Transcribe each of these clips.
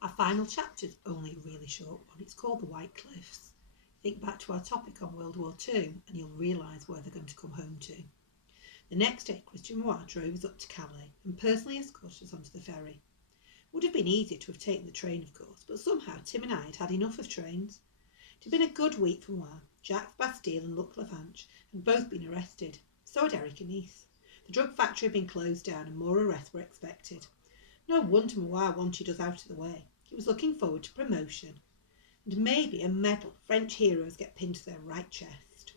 Our final chapter's only a really short one. It's called The White Cliffs. Think back to our topic on World War II and you'll realise where they're going to come home to. The next day, Christian Moir drove us up to Calais and personally escorted us onto the ferry. It would have been easy to have taken the train, of course, but somehow Tim and I had had enough of trains. It had been a good week for Moir. Jacques Bastille and Luc Lavanche had both been arrested. So had Eric and Nice. The drug factory had been closed down and more arrests were expected. No wonder Moir wanted us out of the way. He was looking forward to promotion and maybe a medal French heroes get pinned to their right chest.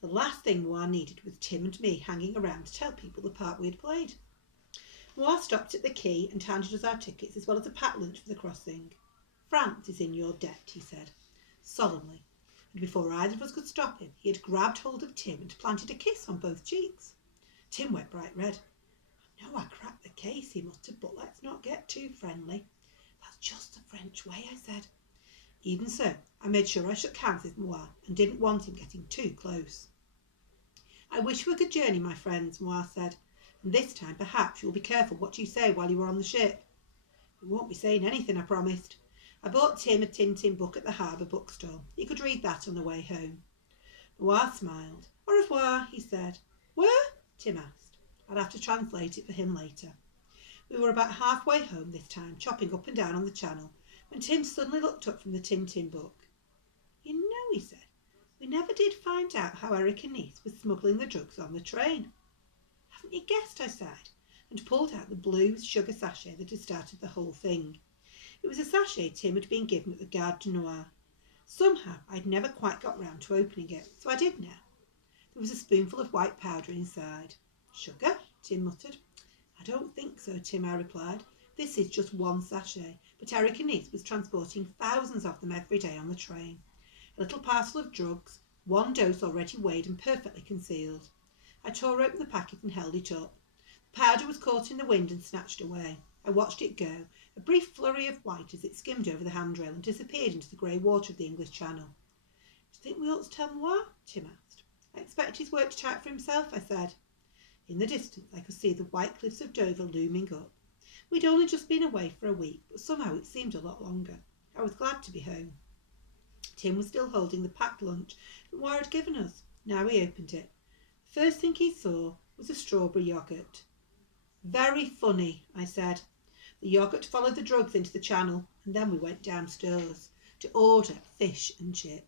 The last thing Moir needed was Tim and me hanging around to tell people the part we had played. Moir stopped at the quay and handed us our tickets as well as a packed lunch for the crossing. France is in your debt, he said, solemnly, and before either of us could stop him, he had grabbed hold of Tim and planted a kiss on both cheeks. Tim went bright red. I know I cracked the case, he muttered, but let's not get too friendly. That's just the French way, I said. Even so, I made sure I shook hands with Moir and didn't want him getting too close. I wish we could journey, my friends, Moir said, and this time perhaps you'll be careful what you say while you are on the ship. We won't be saying anything, I promised. I bought Tim a Tintin book at the harbour bookstall. He could read that on the way home. Moir smiled. Au revoir, he said. Where? Tim asked. I'd have to translate it for him later. We were about halfway home this time, chopping up and down on the channel, when Tim suddenly looked up from the Tintin book. You know, he said, we never did find out how Eric and Nice was smuggling the drugs on the train. Haven't you guessed, I sighed, and pulled out the blue sugar sachet that had started the whole thing. It was a sachet Tim had been given at the Gare du Nord. Somehow I'd never quite got round to opening it, so I did now. There was a spoonful of white powder inside. Sugar? Tim muttered. I don't think so, Tim, I replied. This is just one sachet, but Eric and Nice was transporting thousands of them every day on the train. A little parcel of drugs, one dose already weighed and perfectly concealed. I tore open the packet and held it up. The powder was caught in the wind and snatched away. I watched it go, a brief flurry of white as it skimmed over the handrail and disappeared into the grey water of the English Channel. Do you think we ought to tell Moir? Tim asked. I expect he's worked it out for himself, I said. In the distance I could see the white cliffs of Dover looming up. We'd only just been away for a week, but somehow it seemed a lot longer. I was glad to be home. Tim was still holding the packed lunch that Moir had given us. Now he opened it. The first thing he saw was a strawberry yoghurt. Very funny, I said. The yoghurt followed the drugs into the channel, and then we went downstairs to order fish and chips.